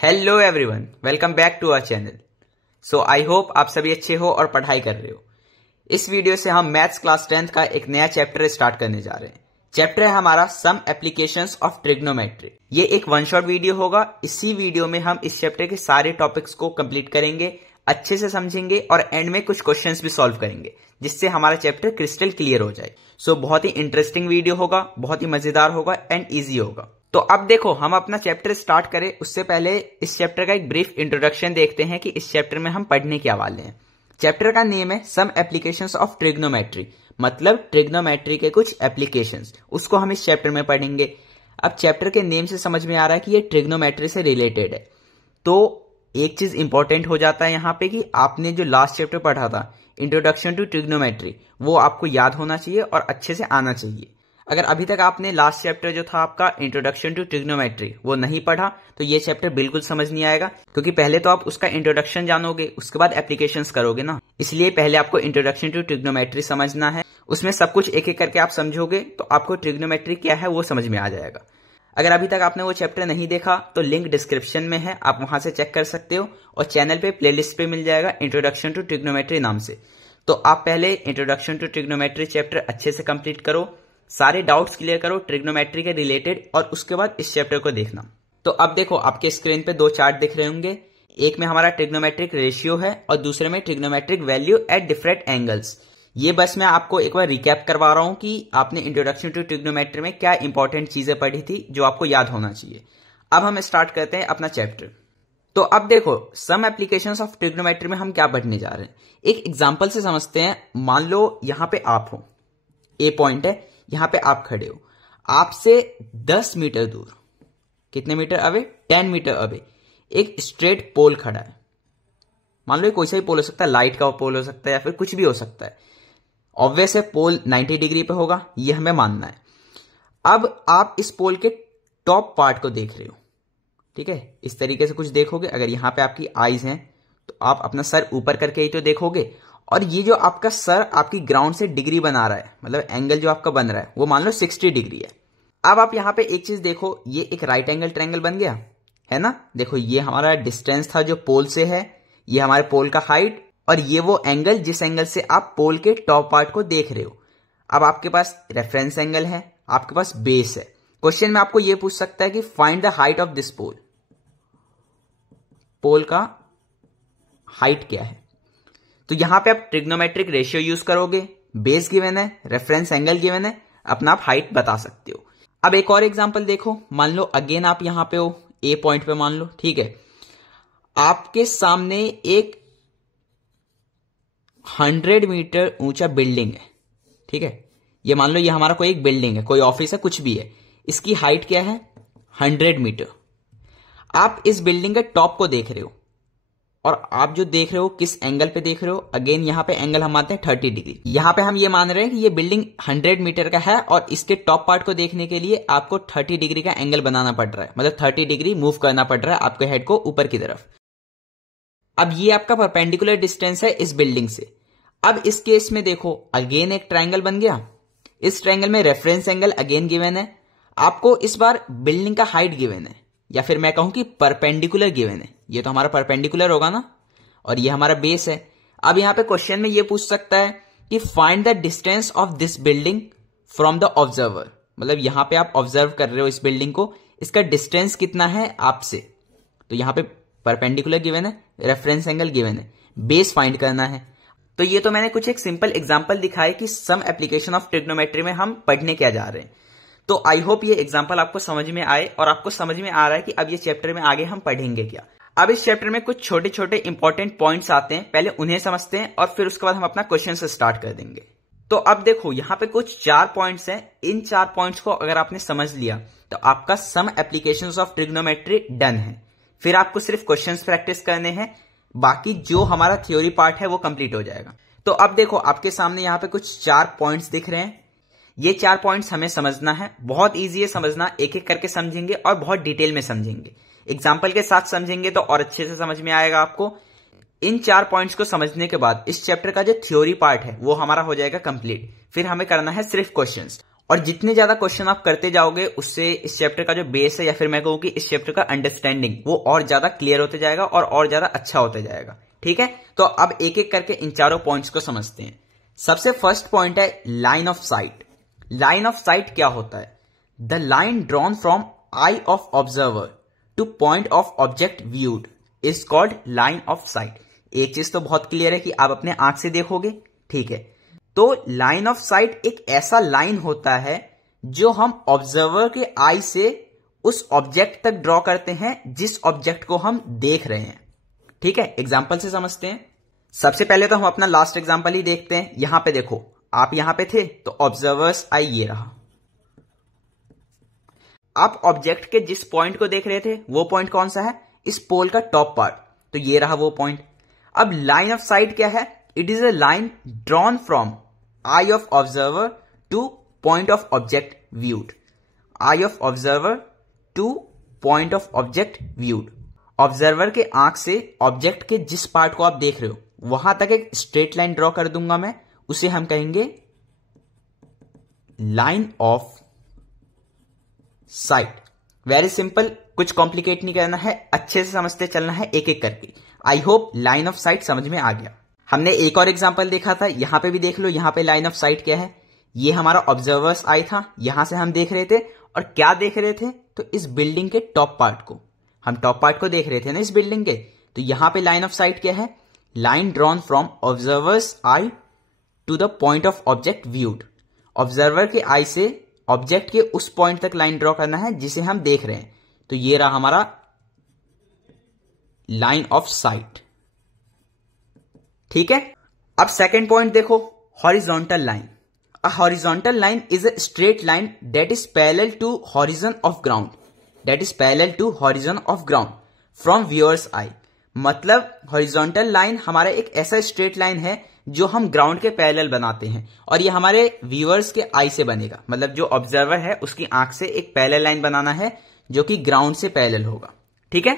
Hello everyone, welcome back to our channel. So I hope आप सभी अच्छे हो और पढ़ाई कर रहे हो। इस वीडियो से हम मैथ्स क्लास 10th का एक नया चैप्टर स्टार्ट करने जा रहे हैं। चैप्टर है हमारा सम एप्लीकेशंस ऑफ ट्रिग्नोमेट्री। ये एक वन शॉट वीडियो होगा। इसी वीडियो में हम इस चैप्टर के सारे टॉपिक्स को कंप्लीट करेंगे, अच्छे से समझेंगे और एंड में कुछ क्वेश्चंस भी सॉल्व करेंगे, जिससे हमारा चैप्टर क्रिस्टल क्लियर हो जाए। सो बहुत ही इंटरेस्टिंग वीडियो होगा, बहुत ही मजेदार होगा एंड ईजी होगा। तो अब देखो, हम अपना चैप्टर स्टार्ट करें उससे पहले इस चैप्टर का एक ब्रीफ इंट्रोडक्शन देखते हैं कि इस चैप्टर में हम पढ़ने क्या वाले हैं। चैप्टर का नेम है सम एप्लीकेशंस ऑफ ट्रिग्नोमेट्री, मतलब ट्रिग्नोमेट्री के कुछ एप्लीकेशंस, उसको हम इस चैप्टर में पढ़ेंगे। अब चैप्टर के नेम से समझ में आ रहा है कि ये ट्रिग्नोमेट्री से रिलेटेड है। तो एक चीज इंपॉर्टेंट हो जाता है यहाँ पे कि आपने जो लास्ट चैप्टर पढ़ा था इंट्रोडक्शन टू ट्रिग्नोमेट्री, वो आपको याद होना चाहिए और अच्छे से आना चाहिए। अगर अभी तक आपने लास्ट चैप्टर जो था आपका इंट्रोडक्शन टू ट्रिग्नोमेट्री वो नहीं पढ़ा तो ये चैप्टर बिल्कुल समझ नहीं आएगा, क्योंकि पहले तो आप उसका इंट्रोडक्शन जानोगे, उसके बाद एप्लीकेशंस करोगे ना। इसलिए पहले आपको इंट्रोडक्शन टू ट्रिग्नोमेट्री समझना है, उसमें सब कुछ एक एक करके आप समझोगे तो आपको ट्रिग्नोमेट्री क्या है वो समझ में आ जाएगा। अगर अभी तक आपने वो चैप्टर नहीं देखा तो लिंक डिस्क्रिप्शन में है, आप वहां से चेक कर सकते हो, और चैनल पे प्लेलिस्ट पे मिल जाएगा इंट्रोडक्शन टू ट्रिग्नोमेट्री नाम से। तो आप पहले इंट्रोडक्शन टू ट्रिग्नोमेट्री चैप्टर अच्छे से कंप्लीट करो, सारे डाउट्स क्लियर करो ट्रिग्नोमेट्री के रिलेटेड, और उसके बाद इस चैप्टर को देखना। तो अब देखो, आपके स्क्रीन पे दो चार्ट दिख रहे होंगे। एक में हमारा ट्रिग्नोमेट्रिक रेशियो है और दूसरे में trigonometric value at different angles. ये बस मैं आपको एक बार रिकैप करवा रहा हूं कि आपने इंट्रोडक्शन टू ट्रिग्नोमेट्री में क्या इंपॉर्टेंट चीजें पढ़ी थी जो आपको याद होना चाहिए। अब हम स्टार्ट करते हैं अपना चैप्टर। तो अब देखो, सम एप्लीकेशंस ऑफ ट्रिग्नोमेट्री में हम क्या पढ़ने जा रहे हैं, एक एग्जांपल से समझते हैं। मान लो यहां पे आप हो, ए पॉइंट है, यहां पे आप खड़े हो, आपसे 10 मीटर दूर, कितने मीटर अवे, 10 मीटर अवे एक स्ट्रेट पोल खड़ा है। मान लो कोई सा भी पोल हो सकता है, लाइट का पोल हो सकता है या फिर कुछ भी हो सकता है। ऑब्वियस है पोल 90 डिग्री पे होगा, ये हमें मानना है। अब आप इस पोल के टॉप पार्ट को देख रहे हो, ठीक है, इस तरीके से कुछ देखोगे। अगर यहां पे आपकी आईज हैं तो आप अपना सर ऊपर करके ही तो देखोगे, और ये जो आपका सर आपकी ग्राउंड से डिग्री बना रहा है, मतलब एंगल जो आपका बन रहा है वो मान लो 60 डिग्री है। अब आप यहां पे एक चीज देखो, ये एक राइट एंगल ट्रायंगल बन गया है ना। देखो, ये हमारा डिस्टेंस था जो पोल से है, ये हमारे पोल का हाइट, और ये वो एंगल जिस एंगल से आप पोल के टॉप पार्ट को देख रहे हो। अब आपके पास रेफरेंस एंगल है, आपके पास बेस है। क्वेश्चन में आपको यह पूछ सकता है कि find the height of this pole, pole का हाइट क्या है। तो यहां पे आप ट्रिग्नोमेट्रिक रेशियो यूज करोगे, बेस गिवन है, रेफरेंस एंगल गिवन है, अपना आप हाइट बता सकते हो। अब एक और एग्जांपल देखो, मान लो अगेन आप यहां पे हो, ए पॉइंट पे मान लो, ठीक है, आपके सामने एक 100 मीटर ऊंचा बिल्डिंग है, ठीक है। ये मान लो ये हमारा कोई एक बिल्डिंग है, कोई ऑफिस है, कुछ भी है, इसकी हाइट क्या है 100 मीटर। आप इस बिल्डिंग के टॉप को देख रहे हो, और आप जो देख रहे हो किस एंगल पे देख रहे हो, अगेन यहां पे एंगल हम आते हैं 30 डिग्री। यहां पे हम ये मान रहे हैं कि ये बिल्डिंग 100 मीटर का है, और इसके टॉप पार्ट को देखने के लिए आपको 30 डिग्री का एंगल बनाना पड़ रहा है, मतलब 30 डिग्री मूव करना पड़ रहा है आपके हेड को ऊपर की तरफ। अब ये आपका परपेंडिकुलर डिस्टेंस है इस बिल्डिंग से। अब इस केस में देखो, अगेन एक ट्रायंगल बन गया, इस ट्रायंगल में रेफरेंस एंगल अगेन गिवन है, आपको इस बार बिल्डिंग का हाइट गिवन है, या फिर मैं कहूं कि परपेंडिकुलर गिवन है। ये तो हमारा परपेंडिकुलर होगा ना, और ये हमारा बेस है। अब यहां पे क्वेश्चन में ये पूछ सकता है कि find the distance of this building from the observer, मतलब यहां पे आप ऑब्जर्व कर रहे हो इस बिल्डिंग को, इसका डिस्टेंस कितना है आपसे। तो यहां पे परपेंडिकुलर गिवन है, रेफरेंस एंगल गिवन है, बेस फाइंड करना है। तो ये तो मैंने कुछ एक सिंपल एग्जाम्पल दिखाए कि सम एप्लीकेशन ऑफ ट्रिग्नोमेट्री में हम पढ़ने क्या जा रहे हैं। तो आई होप ये एग्जांपल आपको समझ में आए, और आपको समझ में आ रहा है कि अब ये चैप्टर में आगे हम पढ़ेंगे क्या। अब इस चैप्टर में कुछ छोटे छोटे इंपॉर्टेंट पॉइंट्स आते हैं, पहले उन्हें समझते हैं और फिर उसके बाद हम अपना क्वेश्चन से स्टार्ट कर देंगे। तो अब देखो, यहाँ पे कुछ 4 पॉइंट्स हैं। इन 4 पॉइंट्स को अगर आपने समझ लिया तो आपका some applications of trigonometry done है। फिर आपको सिर्फ क्वेश्चंस प्रैक्टिस करने हैं, बाकी जो हमारा थ्योरी पार्ट है वो कंप्लीट हो जाएगा। तो अब देखो, आपके सामने यहाँ पे कुछ 4 पॉइंट्स दिख रहे हैं। ये 4 पॉइंट्स हमें समझना है, बहुत इजी है समझना, एक एक करके समझेंगे और बहुत डिटेल में समझेंगे। एग्जाम्पल के साथ समझेंगे तो और अच्छे से समझ में आएगा आपको। इन 4 पॉइंट्स को समझने के बाद इस चैप्टर का जो थ्योरी पार्ट है वो हमारा हो जाएगा कंप्लीट। फिर हमें करना है सिर्फ क्वेश्चंस, और जितने ज्यादा क्वेश्चन आप करते जाओगे उससे इस चैप्टर का जो बेस है, या फिर मैं कहूँ कि इस चैप्टर का अंडरस्टैंडिंग, वो और ज्यादा क्लियर होते जाएगा और ज्यादा अच्छा होते जाएगा। ठीक है, तो अब एक एक करके इन चारों पॉइंट्स को समझते हैं। सबसे फर्स्ट पॉइंट है line of site. Line of sight क्या होता है? The line drawn from I of observer two point of object viewed is called line of site. एक चीज तो बहुत क्लियर है कि आप अपने आंख से देखोगे, ठीक है। तो लाइन ऑफ साइट एक ऐसा लाइन होता है जो हम ऑब्जर्वर के आई से उस ऑब्जेक्ट तक ड्रॉ करते हैं जिस ऑब्जेक्ट को हम देख रहे हैं। ठीक है, एग्जाम्पल से समझते हैं। सबसे पहले तो हम अपना लास्ट एग्जाम्पल ही देखते हैं। यहां पे देखो, आप यहां पे थे तो ऑब्जर्वर्स आई ये रहा। आप ऑब्जेक्ट के जिस पॉइंट को देख रहे थे वो पॉइंट कौन सा है? इस पोल का टॉप पार्ट, तो ये रहा वो पॉइंट। अब लाइन ऑफ साइट क्या है? It is a line drawn from I of observer two point of object viewed. I of observer two point of object viewed. Observer के आंख से ऑब्जेक्ट के जिस पार्ट को आप देख रहे हो वहां तक एक स्ट्रेट लाइन ड्रॉ कर दूंगा मैं, उसे हम कहेंगे line of site. Very simple, कुछ कॉम्प्लिकेट नहीं करना है, अच्छे से समझते चलना है एक एक करके। I hope line of site समझ में आ गया। हमने एक और एग्जांपल देखा था, यहां पे भी देख लो। यहां पे लाइन ऑफ साइट क्या है? ये हमारा ऑब्जर्वर्स आई था, यहां से हम देख रहे थे और क्या देख रहे थे? तो इस बिल्डिंग के टॉप पार्ट को, हम टॉप पार्ट को देख रहे थे ना इस बिल्डिंग के। तो यहां पे लाइन ऑफ साइट क्या है? Line drawn from observer's eye to the point of object viewed. Observer के आई से ऑब्जेक्ट के उस पॉइंट तक लाइन ड्रॉ करना है जिसे हम देख रहे हैं। तो ये रहा हमारा लाइन ऑफ साइट। ठीक है, अब सेकेंड पॉइंट देखो, horizontal line. A horizontal line is a straight line that is parallel to horizon of ground, that is parallel to horizon of ground from viewer's eye. मतलब horizontal line हमारा एक ऐसा straight line है जो हम ground के parallel बनाते हैं, और ये हमारे व्यूअर्स के आई से बनेगा। मतलब जो ऑब्जर्वर है उसकी आंख से एक पैरेलल लाइन बनाना है जो कि ग्राउंड से पैरेलल होगा। ठीक है,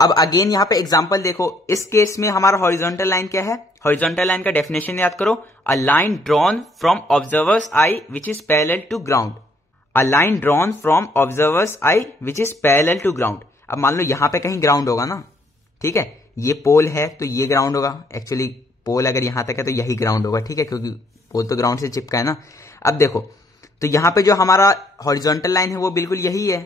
अब अगेन यहां पे एग्जांपल देखो। इस केस में हमारा हॉरिजॉन्टल लाइन क्या है? हॉरिजॉन्टल लाइन का डेफिनेशन याद करो, a line drawn from observer's eye which is parallel to ground. A line drawn from observer's eye which is parallel to ground. अब मान लो यहां पे कहीं ग्राउंड होगा ना, ठीक है, ये पोल है तो ये ग्राउंड होगा। एक्चुअली पोल अगर यहां तक है तो यही ग्राउंड होगा, ठीक है, क्योंकि पोल तो ग्राउंड से चिपका है ना। अब देखो, तो यहां पे जो हमारा हॉरिजॉन्टल लाइन है वो बिल्कुल यही है,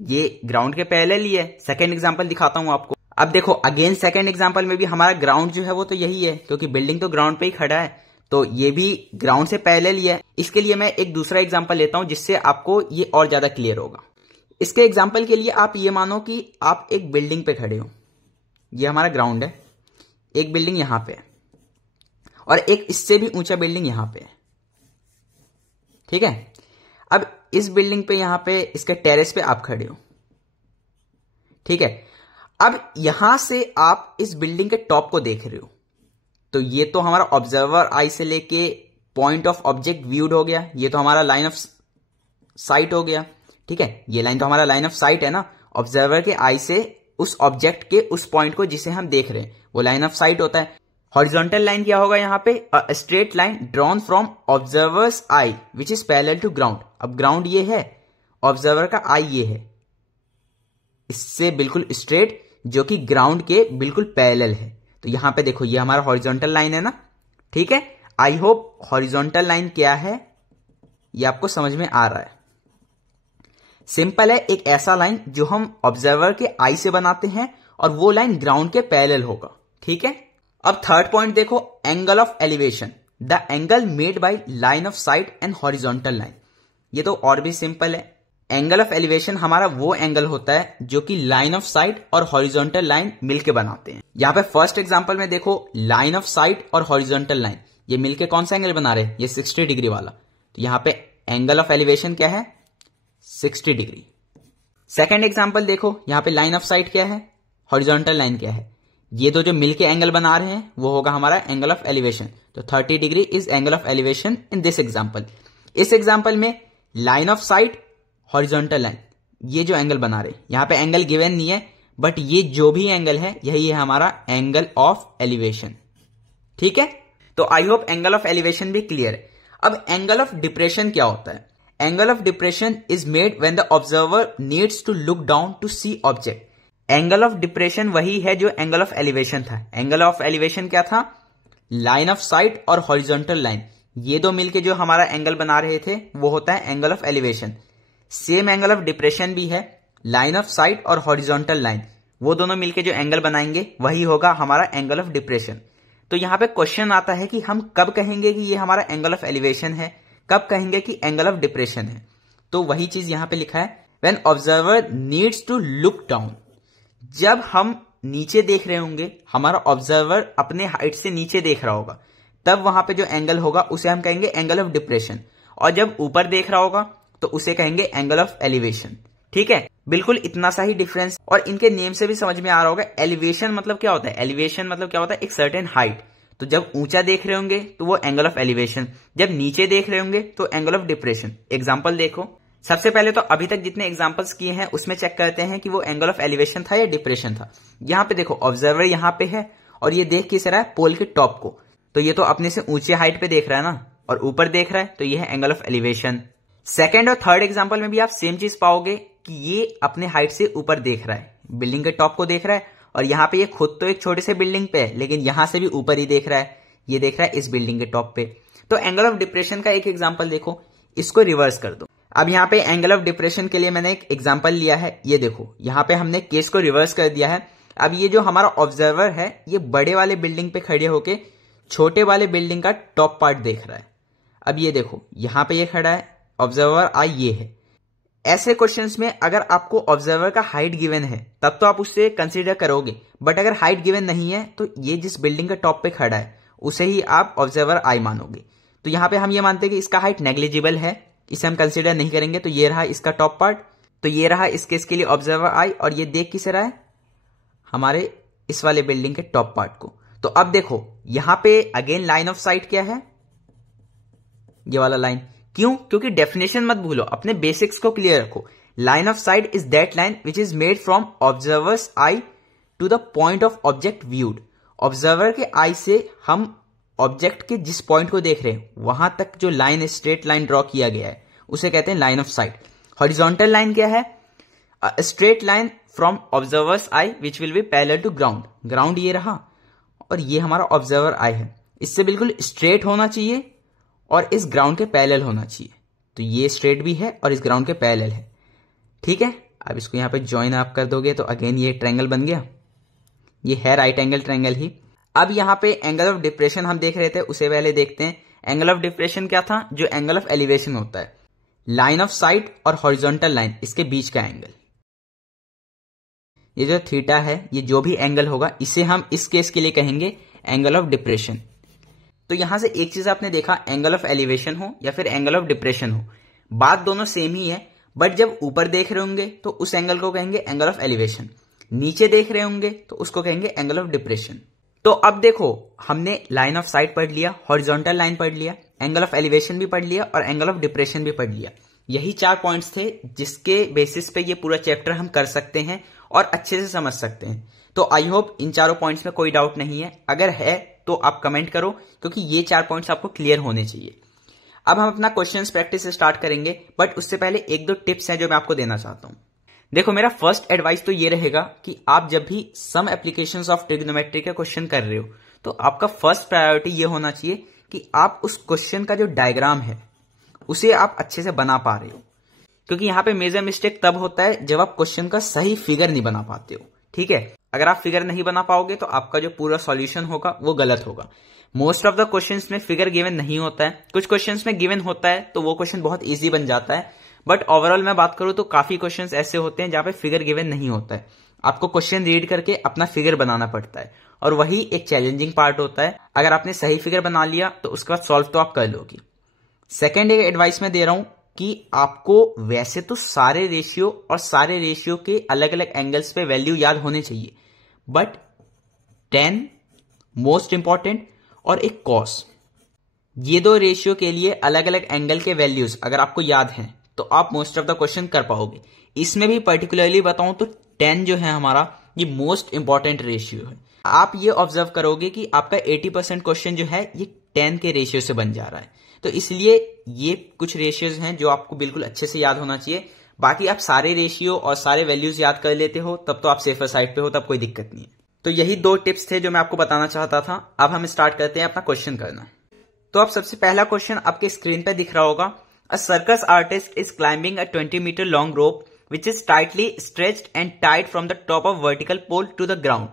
ये ग्राउंड के पैरेलल ही है। सेकेंड एग्जांपल दिखाता हूं आपको। अब देखो अगेन सेकेंड एग्जांपल में भी हमारा ग्राउंड जो है वो तो यही है, क्योंकि बिल्डिंग तो ग्राउंड पे ही खड़ा है, तो ये भी ग्राउंड से पैरेलल ही है। इसके लिए मैं एक दूसरा एग्जांपल लेता हूं जिससे आपको ये और ज्यादा क्लियर होगा। इसके एग्जांपल के लिए आप ये मानो कि आप एक बिल्डिंग पे खड़े हो, ये हमारा ग्राउंड है, एक बिल्डिंग यहां पे है और एक इससे भी ऊंचा बिल्डिंग यहां पे है। ठीक है, अब इस बिल्डिंग पे यहां पे इसके टेरेस पे आप खड़े हो। ठीक है, अब यहां से आप इस बिल्डिंग के टॉप को देख रहे हो, तो ये तो हमारा ऑब्जर्वर आई से लेके पॉइंट ऑफ ऑब्जेक्ट व्यूड हो गया, ये तो हमारा लाइन ऑफ साइट हो गया। ठीक है, ये लाइन तो हमारा लाइन ऑफ साइट है ना, ऑब्जर्वर के आई से उस ऑब्जेक्ट के उस पॉइंट को जिसे हम देख रहे हैं वो लाइन ऑफ साइट होता है। हॉरिजॉन्टल लाइन क्या होगा यहां पे? A straight line drawn from observer's eye which is parallel to ground. अब ग्राउंड ये है, ऑब्जर्वर का आई ये है, इससे बिल्कुल स्ट्रेट, जो कि ग्राउंड के बिल्कुल पैरेलल है। तो यहां पे देखो ये हमारा हॉरिजॉन्टल लाइन है ना। ठीक है, आई होप हॉरिजॉन्टल लाइन क्या है ये आपको समझ में आ रहा है। सिंपल है, एक ऐसा लाइन जो हम ऑब्जर्वर के आई से बनाते हैं और वो लाइन ग्राउंड के पैरेलल होगा। ठीक है, अब थर्ड पॉइंट देखो, angle of elevation, the angle made by line of site and horizontal line. ये तो और भी सिंपल है। एंगल ऑफ एलिवेशन हमारा वो एंगल होता है जो कि लाइन ऑफ साइट और हॉरिजॉन्टल लाइन मिलके बनाते हैं। यहां पे फर्स्ट एग्जांपल में देखो, लाइन ऑफ साइट और हॉरिजॉन्टल लाइन ये मिलके कौन सा एंगल बना रहे हैं? ये 60 डिग्री वाला। तो यहां पे एंगल ऑफ एलिवेशन क्या है? 60 डिग्री। सेकेंड एग्जांपल देखो, यहां पे लाइन ऑफ साइट क्या है, हॉरिजॉन्टल लाइन क्या है, ये दो जो मिलके एंगल बना रहे हैं वो होगा हमारा एंगल ऑफ एलिवेशन। तो 30 degree is angle of elevation in this example. इस एग्जांपल में line of sight, horizontal line, ये जो एंगल बना रहे, यहां पे एंगल गिवन नहीं है, बट ये जो भी एंगल है यही है हमारा एंगल ऑफ एलिवेशन। ठीक है, तो I hope angle of elevation भी क्लियर है। अब एंगल ऑफ डिप्रेशन क्या होता है? Angle of depression is made when the observer needs to look down to see object. Angle of depression वही है जो एंगल ऑफ एलिवेशन था। एंगल ऑफ एलिवेशन क्या था? लाइन ऑफ साइट और हॉरिजॉन्टल लाइन, ये दो मिलके जो हमारा एंगल बना रहे थे वो होता है angle of elevation. Same angle of depression भी है, लाइन ऑफ साइट और हॉरिजॉन्टल लाइन, वो दोनों मिलके जो एंगल बनाएंगे वही होगा हमारा एंगल ऑफ डिप्रेशन। तो यहां पे क्वेश्चन आता है कि हम कब कहेंगे कि ये हमारा एंगल ऑफ एलिवेशन है, कब कहेंगे कि एंगल ऑफ डिप्रेशन है। तो वही चीज यहां पे लिखा है, when observer needs to look down. जब हम नीचे देख रहे होंगे, हमारा ऑब्जर्वर अपने हाइट से नीचे देख रहा होगा, तब वहां पे जो एंगल होगा उसे हम कहेंगे एंगल ऑफ डिप्रेशन। और जब ऊपर देख रहा होगा तो उसे कहेंगे एंगल ऑफ एलिवेशन। ठीक है, बिल्कुल इतना सा ही डिफरेंस। और इनके नेम से भी समझ में आ रहा होगा, एलिवेशन मतलब क्या होता है? एलिवेशन मतलब क्या होता है? एक सर्टेन हाइट। तो जब ऊंचा देख रहे होंगे तो वो एंगल ऑफ एलिवेशन, जब नीचे देख रहे होंगे तो एंगल ऑफ डिप्रेशन। एग्जांपल देखो, सबसे पहले तो अभी तक जितने एग्जांपल्स किए हैं उसमें चेक करते हैं कि वो एंगल ऑफ एलिवेशन था या डिप्रेशन था। यहां पे देखो, ऑब्जर्वर यहां पे है और ये देख किस रहा है? पोल के टॉप को। तो ये तो अपने से ऊंचे हाइट पे देख रहा है ना, और ऊपर देख रहा है, तो ये है एंगल ऑफ एलिवेशन। सेकेंड और थर्ड एग्जाम्पल में भी आप सेम चीज पाओगे कि ये अपने हाइट से ऊपर देख रहा है, बिल्डिंग के टॉप को देख रहा है, और यहाँ पे ये खुद तो एक छोटे से बिल्डिंग पे है लेकिन यहां से भी ऊपर ही देख रहा है, ये देख रहा है इस बिल्डिंग के टॉप पे। तो एंगल ऑफ डिप्रेशन का एक एग्जाम्पल देखो, इसको रिवर्स कर दो। अब यहाँ पे एंगल ऑफ डिप्रेशन के लिए मैंने एक एग्जाम्पल लिया है, ये देखो यहाँ पे हमने केस को रिवर्स कर दिया है। अब ये जो हमारा ऑब्जर्वर है ये बड़े वाले बिल्डिंग पे खड़े होके छोटे वाले बिल्डिंग का टॉप पार्ट देख रहा है। अब ये देखो यहाँ पे ये खड़ा है, ऑब्जर्वर आई ये है। ऐसे क्वेश्चंस में अगर आपको ऑब्जर्वर का हाइट गिवन है तब तो आप उससे कंसीडर करोगे, बट अगर हाइट गिवन नहीं है तो ये जिस बिल्डिंग के टॉप पे खड़ा है उसे ही आप ऑब्जर्वर आई मानोगे। तो यहाँ पे हम ये मानते हैं कि इसका हाइट नेग्लिजिबल है, इसे हम कंसीडर नहीं करेंगे। तो ये रहा इसका टॉप पार्ट, तो ये रहा इस केस के लिए ऑब्जर्वर आई, और ये देख किस रहा है? हमारे इस वाले बिल्डिंग के टॉप पार्ट को। तो अब देखो यहां पे अगेन लाइन ऑफ साइट क्या है? ये वाला लाइन। क्यों? क्योंकि डेफिनेशन मत भूलो, अपने बेसिक्स को क्लियर रखो। Line of sight is that line which is made from observer's eye to the point of object viewed. Observer के आई से हम ऑब्जेक्ट के जिस पॉइंट को देख रहे हैं वहां तक जो लाइन स्ट्रेट लाइन ड्रॉ किया गया है उसे कहते हैं line of sight. Horizontal line क्या है? Straight line from observer's eye which will be parallel to ground. Ground ये रहा और ये हमारा ऑब्जर्वर आई है, इससे बिल्कुल स्ट्रेट होना चाहिए और इस ग्राउंड के पैरेलल होना चाहिए। तो ये स्ट्रेट भी है और इस ग्राउंड के पैरेलल है। ठीक है, अब इसको यहां पे ज्वाइन आप कर दोगे तो अगेन ये ट्रायंगल बन गया, ये है राइट एंगल ट्रायंगल ही। अब यहां पे एंगल ऑफ डिप्रेशन हम देख रहे थे, उसे पहले देखते हैं। एंगल ऑफ डिप्रेशन क्या था? जो एंगल ऑफ एलिवेशन होता है, लाइन ऑफ साइट और हॉरिजॉन्टल लाइन इसके बीच का एंगल। ये जो थीटा है, ये जो भी एंगल होगा इसे हम इस केस के लिए कहेंगे एंगल ऑफ डिप्रेशन। तो यहां से एक चीज आपने देखा, एंगल ऑफ एलिवेशन हो या फिर एंगल ऑफ डिप्रेशन हो, बात दोनों सेम ही है, बट जब ऊपर देख रहे होंगे तो उस एंगल को कहेंगे एंगल ऑफ एलिवेशन, नीचे देख रहे होंगे तो उसको कहेंगे एंगल ऑफ डिप्रेशन। तो अब देखो हमने लाइन ऑफ साइट पढ़ लिया, हॉरिजॉन्टल लाइन पढ़ लिया, एंगल ऑफ एलिवेशन भी पढ़ लिया और एंगल ऑफ डिप्रेशन भी पढ़ लिया। यही 4 पॉइंट्स थे जिसके बेसिस पे ये पूरा चैप्टर हम कर सकते हैं और अच्छे से समझ सकते हैं। तो आई होप इन 4 पॉइंट्स में कोई डाउट नहीं है, अगर है तो आप कमेंट करो, क्योंकि ये 4 पॉइंट्स आपको क्लियर होने चाहिए। अब हम अपना क्वेश्चंस प्रैक्टिस स्टार्ट करेंगे, बट उससे पहले 1-2 टिप्स हैं जो मैं आपको देना चाहता हूं। देखो, मेरा फर्स्ट एडवाइस तो ये रहेगा कि आप जब भी सम एप्लीकेशंस ऑफ ट्रिग्नोमेट्री का क्वेश्चन कर रहे हो तो आपका फर्स्ट प्रायोरिटी ये होना चाहिए कि आप उस क्वेश्चन का जो डायग्राम है उसे आप अच्छे से बना पा रहे हो, क्योंकि यहां पे मेजर मिस्टेक तब होता है जब आप क्वेश्चन का सही फिगर नहीं बना पाते हो। ठीक है, अगर आप फिगर नहीं बना पाओगे तो आपका जो पूरा सॉल्यूशन होगा वो गलत होगा। मोस्ट ऑफ द क्वेश्चंस में फिगर गिवन नहीं होता है, कुछ क्वेश्चंस में गिवन होता है तो वो क्वेश्चन बहुत इजी बन जाता है, बट ओवरऑल मैं बात करूं तो काफी क्वेश्चंस ऐसे होते हैं जहां पे फिगर गिवन नहीं होता है। आपको क्वेश्चन रीड करके अपना फिगर बनाना पड़ता है और वही एक चैलेंजिंग पार्ट होता है। अगर आपने सही फिगर बना लिया तो उसके बाद सॉल्व तो आप कर लोगे। सेकेंड एक एडवाइस मैं दे रहा हूं कि आपको वैसे तो सारे रेशियो और सारे रेशियो के अलग अलग एंगल्स पे वैल्यू याद होने चाहिए, बट 10 मोस्ट इंपॉर्टेंट और एक कॉस, ये 2 रेशियो के लिए अलग अलग एंगल के वैल्यूज अगर आपको याद हैं तो आप मोस्ट ऑफ द क्वेश्चन कर पाओगे। इसमें भी पर्टिकुलरली बताऊं तो 10 जो है हमारा, ये मोस्ट इंपॉर्टेंट रेशियो है। आप ये ऑब्जर्व करोगे कि आपका 80% क्वेश्चन जो है ये 10 के रेशियो से बन जा रहा है। तो इसलिए ये कुछ रेशियोज हैं जो आपको बिल्कुल अच्छे से याद होना चाहिए। बाकी आप सारे रेशियो और सारे वैल्यूज याद कर लेते हो तब तो आप सेफर साइड पे हो, तब कोई दिक्कत नहीं है। तो यही 2 टिप्स थे जो मैं आपको बताना चाहता था। अब हम स्टार्ट करते हैं अपना क्वेश्चन करना। तो अब सबसे पहला क्वेश्चन आपके स्क्रीन पे दिख रहा होगा। A circus artist is climbing a 20 metre long rope which is tightly stretched and tied from the top of vertical pole to the ground.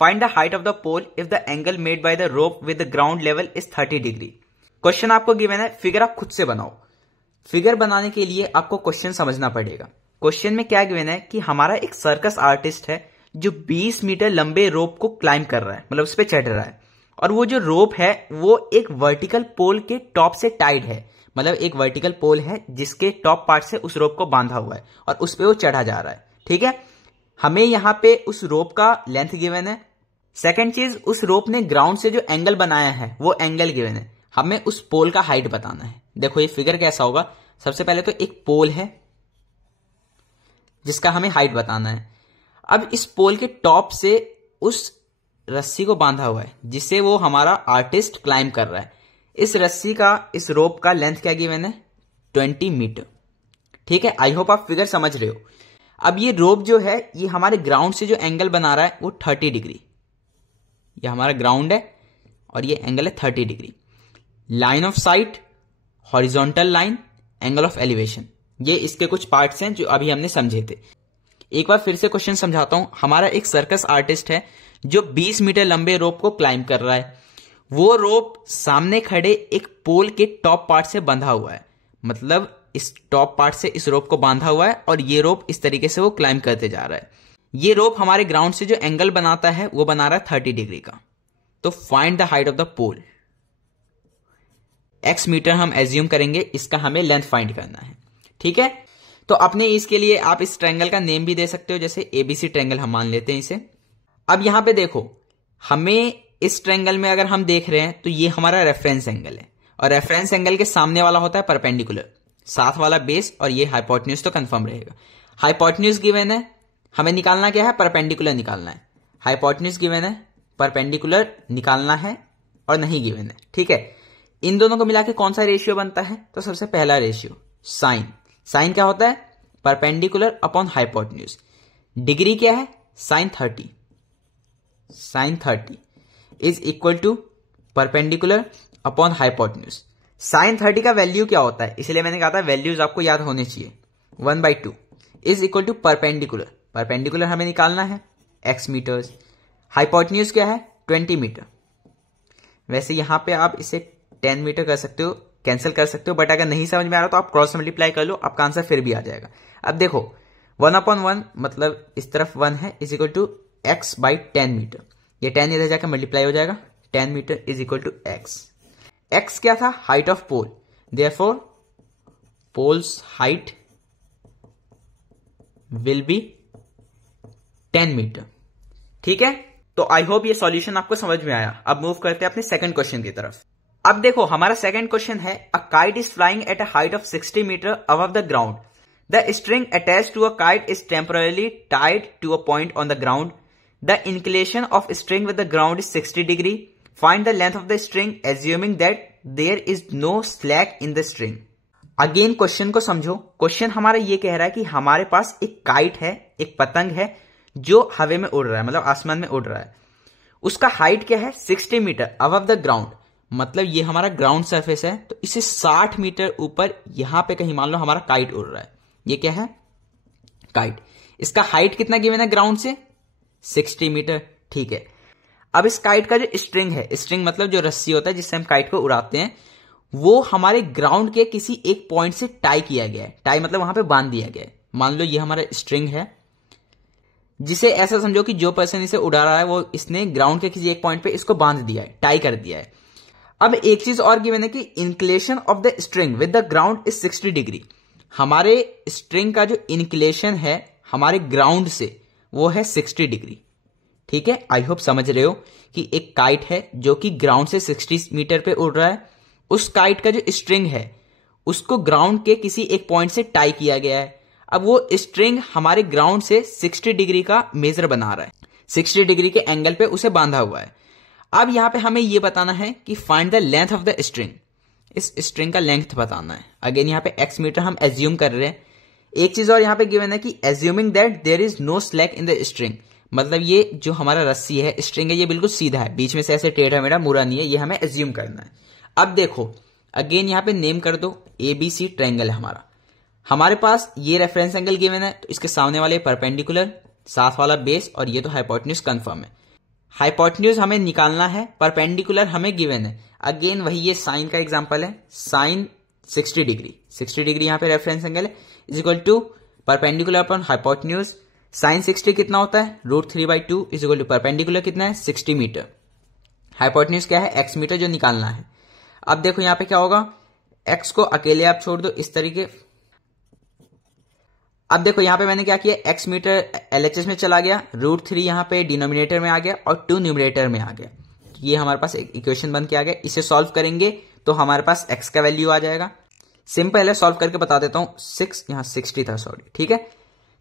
Find the height of the pole if the angle made by the rope with the ground level is 30 degree. Question आपको given है, figure आप खुद से बनाओ। Figure बनाने के लिए आपको क्वेश्चन समझना पड़ेगा। क्वेश्चन में क्या गिवन है कि हमारा एक सर्कस आर्टिस्ट है जो 20 मीटर लंबे रोप को क्लाइंब कर रहा है, मतलब उस पर चढ़ रहा है, और वो जो रोप है वो एक वर्टिकल पोल के टॉप से टाइड है, मतलब एक वर्टिकल पोल है जिसके टॉप पार्ट से उस रोप को बांधा हुआ है और उस पे वो चढ़ा जा रहा है। ठीक है, हमें यहां पे उस रोप का लेंथ गिवन है। सेकंड चीज, उस रोप ने ग्राउंड से जो एंगल बनाया है वो एंगल गिवन है। हमें उस पोल का हाइट बताना है। देखो ये फिगर कैसा होगा। सबसे पहले तो एक पोल है जिसका हमें हाइट बताना है। अब इस पोल के टॉप से उस रस्सी को बांधा हुआ है जिसे वो हमारा आर्टिस्ट क्लाइंब कर रहा है। इस रस्सी का, इस रोप का लेंथ क्या गिवन है? 20 मीटर। ठीक है, आई होप आप फिगर समझ रहे हो। अब ये रोप जो है ये हमारे ग्राउंड से जो एंगल बना रहा है वो 30 डिग्री। ये हमारा ग्राउंड है और ये एंगल है 30 degree. Line of sight, horizontal line, angle of elevation, ये इसके कुछ पार्ट्स हैं जो अभी हमने समझे थे। एक बार फिर से क्वेश्चन समझाता हूं। हमारा एक सर्कस आर्टिस्ट है जो 20 मीटर लंबे रोप को क्लाइंब कर रहा है। वो रोप सामने खड़े एक पोल के टॉप पार्ट से बंधा हुआ है, मतलब इस टॉप पार्ट से इस रोप को बांधा हुआ है और ये रोप इस तरीके से वो क्लाइंब करते जा रहा है। ये रोप हमारे ग्राउंड से जो एंगल बनाता है वो बना रहा है 30 डिग्री का। तो find the height of the pole. x metre हम एज्यूम करेंगे, इसका हमें लेंथ फाइंड करना है। ठीक है, तो अपने इसके लिए आप इस ट्रायंगल का नेम भी दे सकते हो, जैसे ABC ट्रायंगल हम मान लेते हैं इसे। अब यहां पे देखो, हमें इस ट्रायंगल में अगर हम देख रहे हैं तो ये हमारा रेफरेंस एंगल है और रेफरेंस एंगल के सामने वाला होता है परपेंडिकुलर, साथ वाला बेस, और ये हाइपोटेन्यूज तो कंफर्म रहेगा। हाइपोटेन्यूज गिवन है, हमें निकालना क्या है? परपेंडिकुलर निकालना है। हाइपोटेन्यूज गिवन है, परपेंडिकुलर निकालना है और नहीं गिवन है। ठीक है, इन दोनों को मिला के कौन सा रेशियो बनता है? तो सबसे पहला रेशियो साइन। साइन क्या होता है? Perpendicular upon hypotenuse. डिग्री क्या है? Sine 30। Sine 30 is equal to perpendicular upon hypotenuse. Sine 30 का वैल्यू क्या होता है? इसलिए मैंने कहा था वैल्यूज आपको याद होने चाहिए। 1/2 is equal to perpendicular. Perpendicular हमें निकालना है x मीटर्स। हाइपोटेन्यूज क्या है? 20 मीटर। वैसे यहां पे आप इसे 10 मीटर कर सकते हो, कैंसिल कर सकते हो, बट अगर नहीं समझ में आ रहा तो आप क्रॉस मल्टीप्लाई कर लो, आपका आंसर फिर भी आ जाएगा। अब देखो 1/1 मतलब इस तरफ 1 है, is equal to x/10 metre. ये 10 इधर जाकर मल्टीप्लाई हो जाएगा, 10 metre is equal to x। x क्या था? Height of pole. Therefore pole's height will be 10 metre. ठीक है, तो आई होप ये सॉल्यूशन आपको समझ में आया। अब मूव करते हैं अपने सेकंड क्वेश्चन की तरफ। अब देखो हमारा सेकंड क्वेश्चन है, a kite is flying at a height of 60 metre above the ground. The string attached to a kite is temporarily tied to a point on the ground. The inclination of string with the ground is 60 degree. Find the length of the string assuming that there is no slack in the string. Again question को समझो। Question हमारा ये कह रहा है कि हमारे पास एक काइट है, एक पतंग है जो हवे में उड़ रहा है, मतलब आसमान में उड़ रहा है। उसका हाइट क्या है? 60 मीटर अबव द ग्राउंड, मतलब ये हमारा ग्राउंड सरफेस है, तो इसे 60 मीटर ऊपर यहां पे कहीं मान लो हमारा काइट उड़ रहा है। ये क्या है? काइट। इसका हाइट कितना गिवन है ग्राउंड से? 60 मीटर। ठीक है, अब इस काइट का जो स्ट्रिंग है, स्ट्रिंग मतलब जो रस्सी होता है जिससे हम काइट को उड़ाते हैं, वो हमारे ग्राउंड के किसी एक पॉइंट से टाई किया गया है। टाई मतलब वहां पे बांध दिया गया है। मान लो ये हमारा स्ट्रिंग है, जिसे ऐसा समझो कि जो पर्सन इसे उड़ा रहा है वो इसने ग्राउंड के किसी एक पॉइंट पे इसको बांध दिया है, टाई कर दिया है। अब एक चीज और गिवन है कि inclination of the string with the ground is 60 degree. हमारे स्ट्रिंग का जो इंक्लेशन है हमारे ग्राउंड से वो है 60 डिग्री। ठीक है, आई होप समझ रहे हो कि एक काइट है जो कि ग्राउंड से 60 मीटर पे उड़ रहा है। उस काइट का जो स्ट्रिंग है उसको ग्राउंड के किसी एक पॉइंट से टाई किया गया है। अब वो स्ट्रिंग हमारे ग्राउंड से 60 डिग्री का मेजर बना रहा है, 60 डिग्री के एंगल पे उसे बांधा हुआ है। अब यहां पे हमें यह बताना है कि find the length of the string. इस स्ट्रिंग का लेंथ बताना है। अगेन यहाँ पे x मीटर हम एज्यूम कर रहे हैं। एक चीज और यहाँ पे गिवन है कि assuming that there is no slack in the string, मतलब ये जो हमारा रस्सी है, स्ट्रिंग है, ये बिल्कुल सीधा है, बीच में से ऐसे टेढ़ा मेढ़ा मुड़ा नहीं है, ये हमें एज्यूम करना है। अब देखो अगेन यहाँ पे नेम कर दो, ABC ट्रायंगल है हमारा। हमारे पास ये रेफरेंस एंगल गिवन है, तो इसके सामने वाले परपेंडिकुलर, साथ वाला बेस, और ये तो हाइपोटेन्यूज कंफर्म है। हाइपोटेन्यूज हमें निकालना है, परपेंडिकुलर हमें गिवन है। अगेन वही ये साइन का एग्जांपल है, साइन 60 डिग्री, 60 डिग्री यहाँ पे रेफरेंस एंगल है, is equal to perpendicular upon hypotenuse. Sine 60 कितना होता है, √3/2 इज इक्वल टू परपेंडिकुलर कितना है, 60 मीटर। हाइपोटेन्यूज क्या है, x मीटर जो निकालना है। अब देखो यहाँ पे क्या होगा, x को अकेले आप छोड़ दो इस तरीके। अब देखो यहाँ पे मैंने क्या किया, x मीटर LHS में चला गया, √3 यहाँ पे डिनोमिनेटर में आ गया और 2 न्यूमरेटर में आ गया। ये हमारे पास एक इक्वेशन बन के आ गया। इसे सॉल्व करेंगे तो हमारे पास x का वैल्यू आ जाएगा। सिंपल है, सॉल्व करके बता देता हूं। 6 यहाँ 60 था, सॉरी, ठीक है।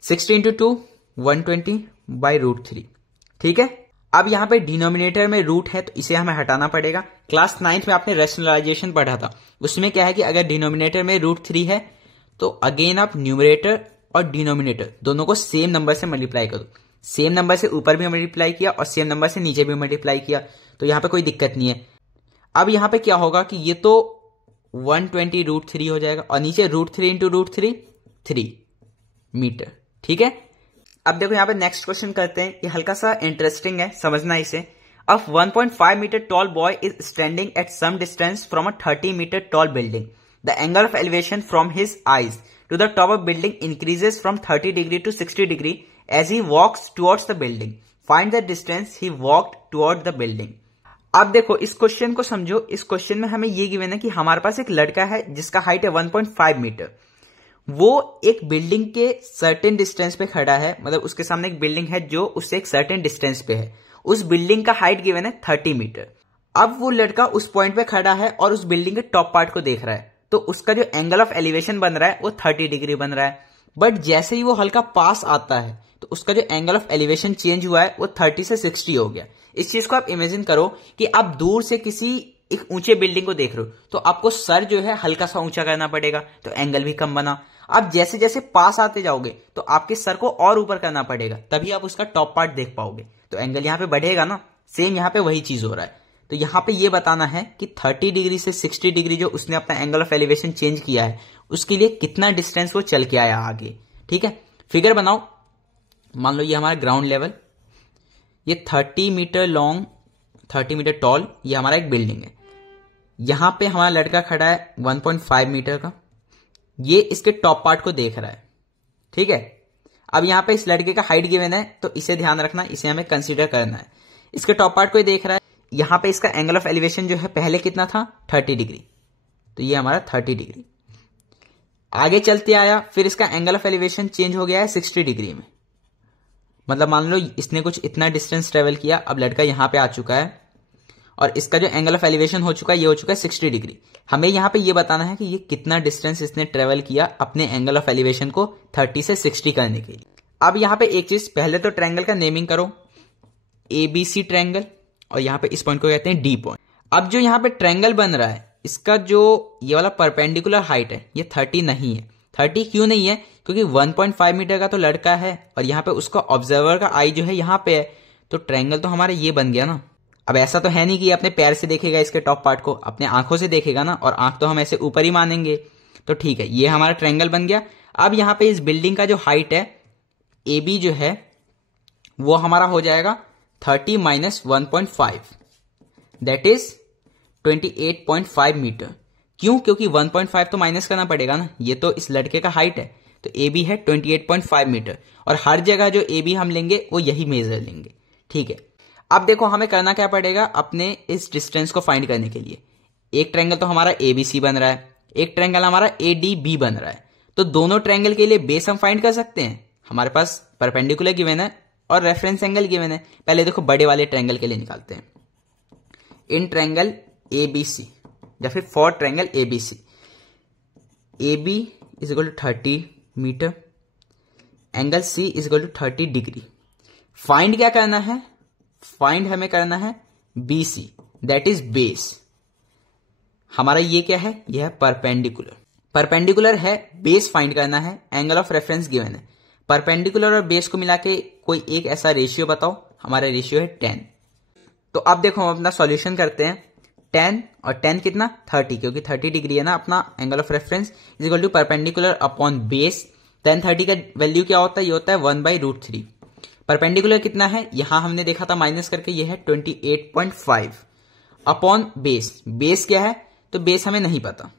60 इंटू 2 120/√3, ठीक है। अब यहाँ पे डिनोमिनेटर में रूट है तो इसे हमें हटाना पड़ेगा। क्लास 9th में आपने रैशनलाइजेशन पढ़ा था, उसमें क्या है कि अगर डिनोमिनेटर में √3 है तो अगेन आप न्यूमरेटर और डिनोमिनेटर दोनों को सेम नंबर से मल्टीप्लाई करो। सेम नंबर से ऊपर भी मल्टीप्लाई किया और सेम नंबर से नीचे भी मल्टीप्लाई किया, तो यहाँ पे कोई दिक्कत नहीं है। अब यहाँ पे क्या होगा कि ये तो 120/√3 हो जाएगा और नीचे √3 इंटू √3 3 मीटर, ठीक है। अब देखो यहाँ पे नेक्स्ट क्वेश्चन करते हैं, ये हल्का सा इंटरेस्टिंग है, समझना इसे। A 1.5 metre tall boy is standing at some distance from a 30 metre tall building. The angle of elevation from his eyes to the top of building increases from 30 degree to 60 degree as he walks towards the building. Find the distance he walked toward the building. अब देखो इस question को समझो। इस question में हमें ये given है कि हमारे पास एक लड़का है जिसका हाइट है 1.5 मीटर। वो एक बिल्डिंग के सर्टेन डिस्टेंस पे खड़ा है, मतलब उसके सामने एक बिल्डिंग है जो उससे एक सर्टेन डिस्टेंस पे है। उस बिल्डिंग का हाइट गिवन है 30 मीटर। अब वो लड़का उस पॉइंट पे खड़ा है और उस बिल्डिंग के टॉप पार्ट को देख रहा है, तो उसका जो एंगल ऑफ एलिवेशन बन रहा है वो 30 डिग्री बन रहा है। बट जैसे ही वो हल्का पास आता है तो उसका जो एंगल ऑफ एलिवेशन चेंज हुआ है वो 30 से 60 हो गया। इस चीज को आप इमेजिन करो कि आप दूर से किसी एक ऊंचे बिल्डिंग को देख रहे हो, तो आपको सर जो है हल्का सा ऊंचा करना पड़ेगा, तो एंगल भी कम बना। अब जैसे जैसे पास आते जाओगे तो आपके सर को और ऊपर करना पड़ेगा, तभी आप उसका टॉप पार्ट देख पाओगे, तो एंगल यहाँ पे बढ़ेगा ना। सेम यहाँ पे वही चीज हो रहा है। तो यहाँ पे ये बताना है कि 30 डिग्री से 60 डिग्री जो उसने अपना एंगल ऑफ एलिवेशन चेंज किया है उसके लिए कितना डिस्टेंस वो चल के आया आगे, ठीक है। फिगर बनाओ। मान लो ये हमारा ग्राउंड लेवल, ये 30 मीटर लॉन्ग, 30 मीटर टॉल, ये हमारा एक बिल्डिंग है। यहां पे हमारा लड़का खड़ा है 1.5 मीटर का, ये इसके टॉप पार्ट को देख रहा है, ठीक है। अब यहां पे इस लड़के का हाइट गिवन है तो इसे ध्यान रखना, इसे हमें कंसीडर करना है। इसके टॉप पार्ट को ही देख रहा है। यहां पे इसका एंगल ऑफ एलिवेशन जो है पहले कितना था, 30 डिग्री, तो ये हमारा 30 डिग्री। आगे चलते आया, फिर इसका एंगल ऑफ एलिवेशन चेंज हो गया है 60 डिग्री में। मतलब मान लो इसने कुछ इतना डिस्टेंस ट्रेवल किया, अब लड़का यहां पे आ चुका है और इसका जो एंगल ऑफ एलिवेशन हो चुका है ये हो चुका है 60 डिग्री। हमें यहां पे ये बताना है कि ये कितना डिस्टेंस इसने ट्रेवल किया अपने एंगल ऑफ एलिवेशन को 30 से 60 करने के लिए। अब यहां पे एक चीज, पहले तो ट्रायंगल का नेमिंग करो, ABC ट्रायंगल, और यहां पे इस पॉइंट को कहते हैं D पॉइंट। अब जो यहां पे ट्रायंगल बन रहा है इसका जो ये वाला परपेंडिकुलर हाइट है ये 30 नहीं है। 30 क्यों नहीं है, क्योंकि 1.5 मीटर का तो लड़का है और यहाँ पे उसका ऑब्जर्वर का आई जो है यहाँ पे है, तो ट्रायंगल तो हमारा ये बन गया ना। अब ऐसा तो है नहीं कि अपने पैर से देखेगा इसके टॉप पार्ट को, अपने आंखों से देखेगा ना, और आंख तो हम ऐसे ऊपर ही मानेंगे, तो ठीक है, ये हमारा ट्रायंगल बन गया। अब यहाँ पे इस बिल्डिंग का जो हाइट है AB जो है वो हमारा हो जाएगा 30 माइनस 1.5, दैट इज 28.5 मीटर। क्यों, क्योंकि 1.5 तो माइनस करना पड़ेगा ना, ये तो इस लड़के का हाइट है, तो AB है 28.5 मीटर, और हर जगह जो AB हम लेंगे वो यही मेजर लेंगे, ठीक है। अब देखो हमें करना क्या पड़ेगा अपने इस डिस्टेंस को फाइंड करने के लिए। एक ट्रायंगल तो हमारा ABC बन रहा है, एक ट्रायंगल हमारा ADB बन रहा है, तो दोनों ट्रायंगल के लिए बेस हम फाइंड कर सकते हैं। हमारे पास परपेंडिकुलर गिवन है और रेफरेंस एंगल गिवन है। पहले देखो बड़े वाले ट्रायंगल के लिए निकालते हैं। इन ट्रायंगल ABC या फिर for triangle ABC, AB is equal to 30 metre, angle C is equal to 30 degree. Find क्या करना है, फाइंड हमें करना है BC, दैट इज बेस। हमारा ये क्या है, यह है परपेंडिकुलर। परपेंडिकुलर है, बेस फाइंड करना है, एंगल ऑफ रेफरेंस गिवन है। परपेंडिकुलर और बेस को मिला के कोई एक ऐसा रेशियो बताओ। हमारा रेशियो है 10। तो अब देखो हम अपना सॉल्यूशन करते हैं। 10 और 10 कितना 30, क्योंकि 30 डिग्री है ना अपना angle of reference, is equal to perpendicular upon base. 10/30 का वैल्यू क्या होता है, ये होता है 1/√3। परपेंडिकुलर कितना है, यहां हमने देखा था माइनस करके, ये है 28.5 अपॉन बेस। बेस क्या है, तो बेस हमें नहीं पता,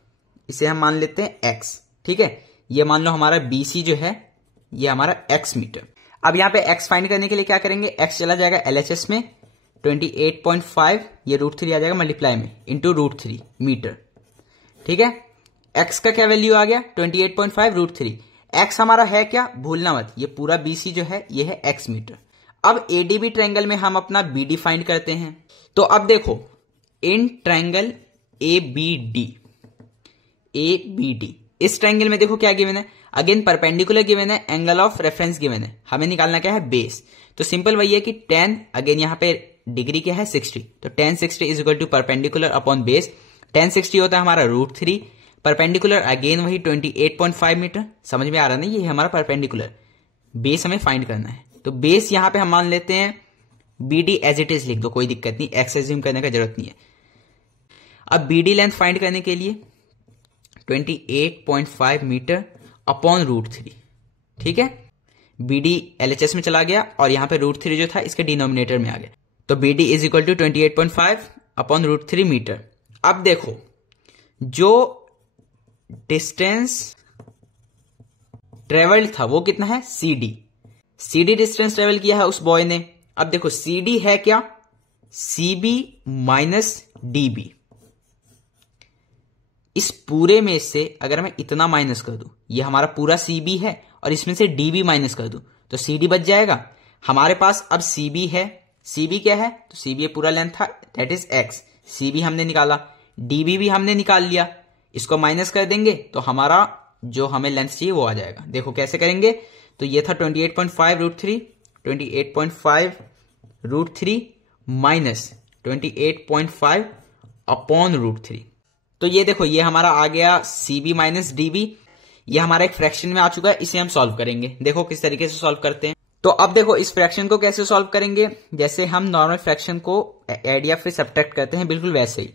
इसे हम मान लेते हैं x। ठीक है, ये मान लो हमारा BC जो है ये हमारा x मीटर। अब यहां पे x फाइंड करने के लिए क्या करेंगे, x चला जाएगा LHS में, 28.5 ये √3 आ जाएगा मल्टीप्लाई में इंटू √3 मीटर। ठीक है, x का क्या वैल्यू आ गया 28.5 √3। x हमारा है क्या, भूलना मत, ये पूरा BC जो है ये है x मीटर। अब ADB ट्रायंगल में हम अपना BD फाइंड करते हैं। तो अब देखो इन ट्रायंगल ABD, इस ट्रायंगल में देखो क्या गिवन है, अगेन परपेंडिकुलर गिवन है, एंगल ऑफ रेफरेंस गिवन है, हमें निकालना क्या है, बेस। तो सिंपल वही है कि 10, अगेन यहां पे डिग्री क्या है 60, तो 10/60 is equal to perpendicular upon base. 10/60 होता है हमारा √3, परपेंडिकुलर अगेन वही 28.5 मीटर। समझ में आ रहा है ना, ये हमारा परपेंडिकुलर, बेस हमें फाइंड करना है। तो बेस यहां पे हम मान लेते हैं BD एज इट इज लिख दो, कोई दिक्कत नहीं, एक्स एज्यूम करने का जरूरत नहीं है। अब BD लेंथ फाइंड करने के लिए 28.5 मीटर अपॉन √3। ठीक है, BD LHS में चला गया और यहां पे √3 जो था इसके डिनोमिनेटर में आ गया, तो BD is equal to 28.5 upon √3 metre. अब देखो जो डिस्टेंस ट्रेवल्ड था वो कितना है, CD डिस्टेंस ट्रेवल किया है उस बॉय ने। अब देखो CD है क्या, CB माइनस DB। इस पूरे में से अगर मैं इतना माइनस कर दूं, ये हमारा पूरा CB है और इसमें से DB माइनस कर दूं तो CD बच जाएगा हमारे पास। अब CB है, CB क्या है, तो CB पूरा लेंथ था, दैट इज x। CB हमने निकाला, DB भी हमने निकाल लिया, इसको माइनस कर देंगे तो हमारा जो हमें लेंथ चाहिए वो आ जाएगा। देखो कैसे करेंगे, तो ये था 28.5 √3, 28.5 √3 माइनस 28.5 अपॉन √3। तो ये देखो ये हमारा आ गया CB माइनस DB, ये हमारा एक फ्रैक्शन में आ चुका है, इसे हम सॉल्व करेंगे। देखो किस तरीके से सॉल्व करते हैं। तो अब देखो इस फ्रैक्शन को कैसे सॉल्व करेंगे, जैसे हम नॉर्मल फ्रैक्शन को ऐड या फिर सब्ट्रैक्ट करते हैं, बिल्कुल वैसे ही।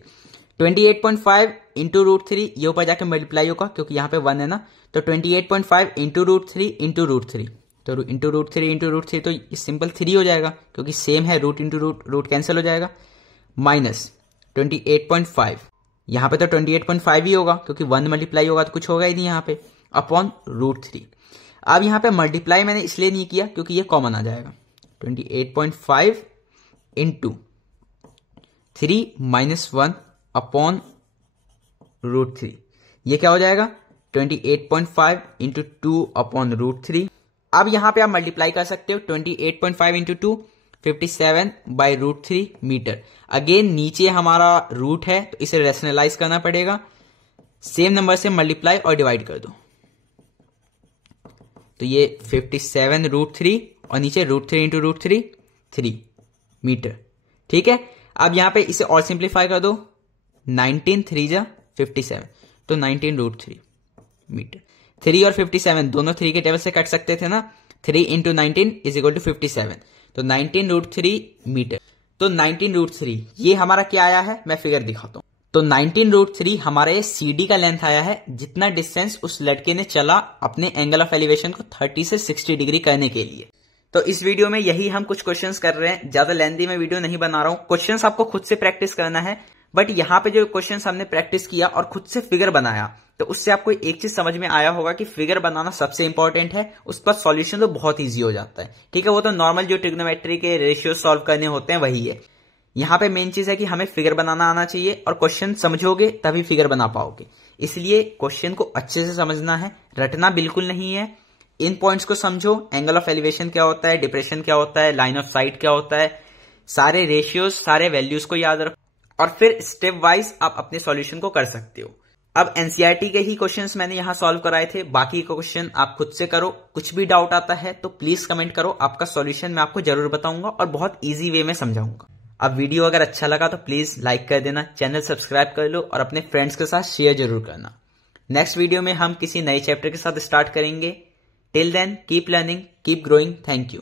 28.5 इंटू √3, ये ऊपर जाके मल्टीप्लाई होगा क्योंकि यहाँ पे 1 है ना, तो 28.5 इंटू √3 इंटू √3, तो इंटू √3 तो सिंपल 3 हो जाएगा क्योंकि सेम है, रूट इंटू रूट कैंसिल हो जाएगा, माइनस 28.5, यहाँ पे तो 28.5 ही होगा क्योंकि 1 मल्टीप्लाई होगा तो कुछ होगा ही नहीं यहाँ पे, अपॉन √3। अब यहाँ पे मल्टीप्लाई मैंने इसलिए नहीं किया क्योंकि ये कॉमन आ जाएगा, 28.5 इंटू 3 माइनस 1 अपॉन √3, ये क्या हो जाएगा 28.5 इंटू 2 अपॉन √3। अब यहां पे आप मल्टीप्लाई कर सकते हो, 28.5 इंटू 2 57/√3 मीटर। अगेन नीचे हमारा रूट है तो इसे रेशनलाइज करना पड़ेगा, सेम नंबर से मल्टीप्लाई और डिवाइड कर दो, तो ये 57√3 और नीचे √3 इंटू √3 3 मीटर। ठीक है, अब यहां पे इसे और सिंप्लीफाई कर दो, 19 3 जा 57, तो 19√3 मीटर। 3 और 57 दोनों 3 के टेबल से कट सकते थे ना, 3 इंटू 19 इज इक्वल टू 57, तो 19√3 मीटर। तो 19√3 ये हमारा क्या आया है, मैं फिगर दिखाता हूं। तो 19√3 हमारे CD का लेंथ आया है, जितना डिस्टेंस उस लड़के ने चला अपने एंगल ऑफ एलिवेशन को 30 से 60 डिग्री करने के लिए। तो इस वीडियो में यही हम कुछ क्वेश्चंस कर रहे हैं, ज्यादा लेंथी में वीडियो नहीं बना रहा हूं, क्वेश्चंस आपको खुद से प्रैक्टिस करना है। बट यहाँ पे जो क्वेश्चंस हमने प्रैक्टिस किया और खुद से फिगर बनाया, तो उससे आपको एक चीज समझ में आया होगा कि फिगर बनाना सबसे इंपॉर्टेंट है, उस पर सॉल्यूशन तो बहुत इजी हो जाता है। ठीक है, वो तो नॉर्मल जो ट्रिग्नोमेट्री के रेशियो सॉल्व करने होते हैं वही है। यहाँ पे मेन चीज है कि हमें फिगर बनाना आना चाहिए और क्वेश्चन समझोगे तभी फिगर बना पाओगे। इसलिए क्वेश्चन को अच्छे से समझना है, रटना बिल्कुल नहीं है। इन पॉइंट्स को समझो, एंगल ऑफ एलिवेशन क्या होता है, डिप्रेशन क्या होता है, लाइन ऑफ साइट क्या होता है, सारे रेशियोज सारे वैल्यूज को याद रखो और फिर स्टेप वाइज आप अपने सॉल्यूशन को कर सकते हो। अब एनसीईआरटी के ही क्वेश्चंस मैंने यहां सॉल्व कराए थे, बाकी के क्वेश्चन आप खुद से करो। कुछ भी डाउट आता है तो प्लीज कमेंट करो, आपका सॉल्यूशन मैं आपको जरूर बताऊंगा और बहुत इजी वे में समझाऊंगा। अब वीडियो अगर अच्छा लगा तो प्लीज लाइक कर देना, चैनल सब्सक्राइब कर लो और अपने फ्रेंड्स के साथ शेयर जरूर करना। नेक्स्ट वीडियो में हम किसी नए चैप्टर के साथ स्टार्ट करेंगे। Till then keep learning, keep growing. Thank you.